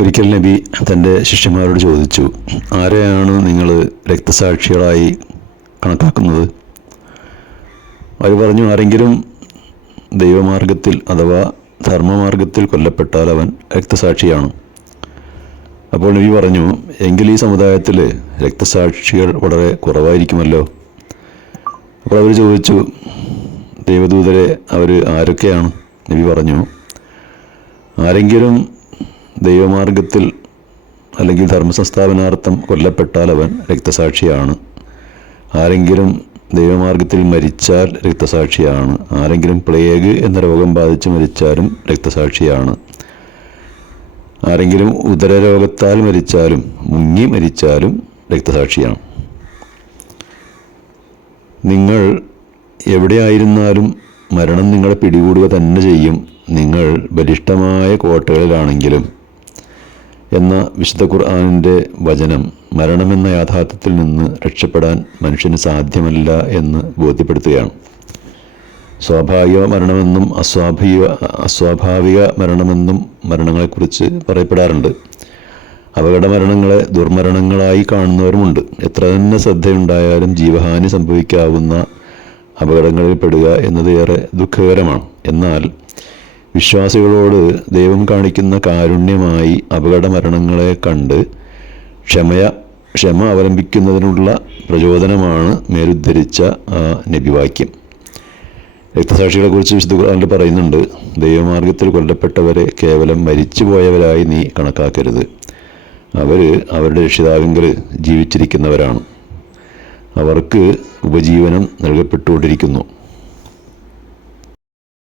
ഒരിക്കൽ നബി തൻ്റെ ശിഷ്യന്മാരോട് ചോദിച്ചു, ആരെയാണ് നിങ്ങൾ രക്തസാക്ഷികളായി കണക്കാക്കുന്നത്? അവർ പറഞ്ഞു, ആരെങ്കിലും ദൈവമാർഗത്തിൽ അഥവാ ധർമ്മമാർഗത്തിൽ കൊല്ലപ്പെട്ടാൽ അവൻ രക്തസാക്ഷിയാണ്. അപ്പോൾ നബി പറഞ്ഞു, എങ്കിൽ ഈ സമുദായത്തിൽ രക്തസാക്ഷികൾ വളരെ കുറവായിരിക്കുമല്ലോ. അപ്പോൾ അവർ ചോദിച്ചു, ദൈവദൂതരെ, അവർ ആരൊക്കെയാണ്? നബി പറഞ്ഞു, ആരെങ്കിലും ദൈവമാർഗത്തിൽ അല്ലെങ്കിൽ ധർമ്മസംസ്ഥാപനാർത്ഥം കൊല്ലപ്പെട്ടാൽ അവൻ രക്തസാക്ഷിയാണ്. ആരെങ്കിലും ദൈവമാർഗത്തിൽ മരിച്ചാൽ രക്തസാക്ഷിയാണ്. ആരെങ്കിലും പ്ലേഗ് എന്ന രോഗം ബാധിച്ച് മരിച്ചാലും രക്തസാക്ഷിയാണ്. ആരെങ്കിലും ഉദരരോഗത്താൽ മരിച്ചാലും മുങ്ങി മരിച്ചാലും രക്തസാക്ഷിയാണ്. നിങ്ങൾ എവിടെയായിരുന്നാലും മരണം നിങ്ങളെ പിടികൂടുക തന്നെ ചെയ്യും. നിങ്ങൾ ബലിഷ്ഠമായ കോട്ടകളിലാണെങ്കിലും എന്ന വിശുദ്ധ ഖുർആനിൻ്റെ വചനം മരണമെന്ന യാഥാർത്ഥ്യത്തിൽ നിന്ന് രക്ഷപ്പെടാൻ മനുഷ്യന് സാധ്യമല്ല എന്ന് ബോധ്യപ്പെടുത്തുകയാണ്. സ്വാഭാവിക മരണമെന്നും അസ്വാഭാവിക മരണമെന്നും മരണങ്ങളെക്കുറിച്ച് പറയപ്പെടാറുണ്ട്. അപകട മരണങ്ങളെ ദുർമരണങ്ങളായി കാണുന്നവരുമുണ്ട്. എത്ര തന്നെ ശ്രദ്ധയുണ്ടായാലും ജീവഹാനി സംഭവിക്കാവുന്ന അപകടങ്ങളിൽ പെടുക എന്നത് ഏറെ ദുഃഖകരമാണ്. എന്നാൽ വിശ്വാസികളോട് ദൈവം കാണിക്കുന്ന കാരുണ്യമായി അപകട മരണങ്ങളെ കണ്ട് ക്ഷമ അവലംബിക്കുന്നതിനുള്ള പ്രചോദനമാണ് മേലുദ്ധരിച്ച ആ നബിവാക്യം. രക്തസാക്ഷികളെക്കുറിച്ച് വിശുദ്ധ ഖുർആനിൽ പറയുന്നുണ്ട്, ദൈവമാർഗത്തിൽ കൊല്ലപ്പെട്ടവരെ കേവലം മരിച്ചുപോയവരായി നീ കണക്കാക്കരുത്. അവരുടെ രക്ഷിതാവിങ്കൽ ജീവിച്ചിരിക്കുന്നവരാണ്. അവർക്ക് ഉപജീവനം നൽകപ്പെട്ടുകൊണ്ടിരിക്കുന്നു.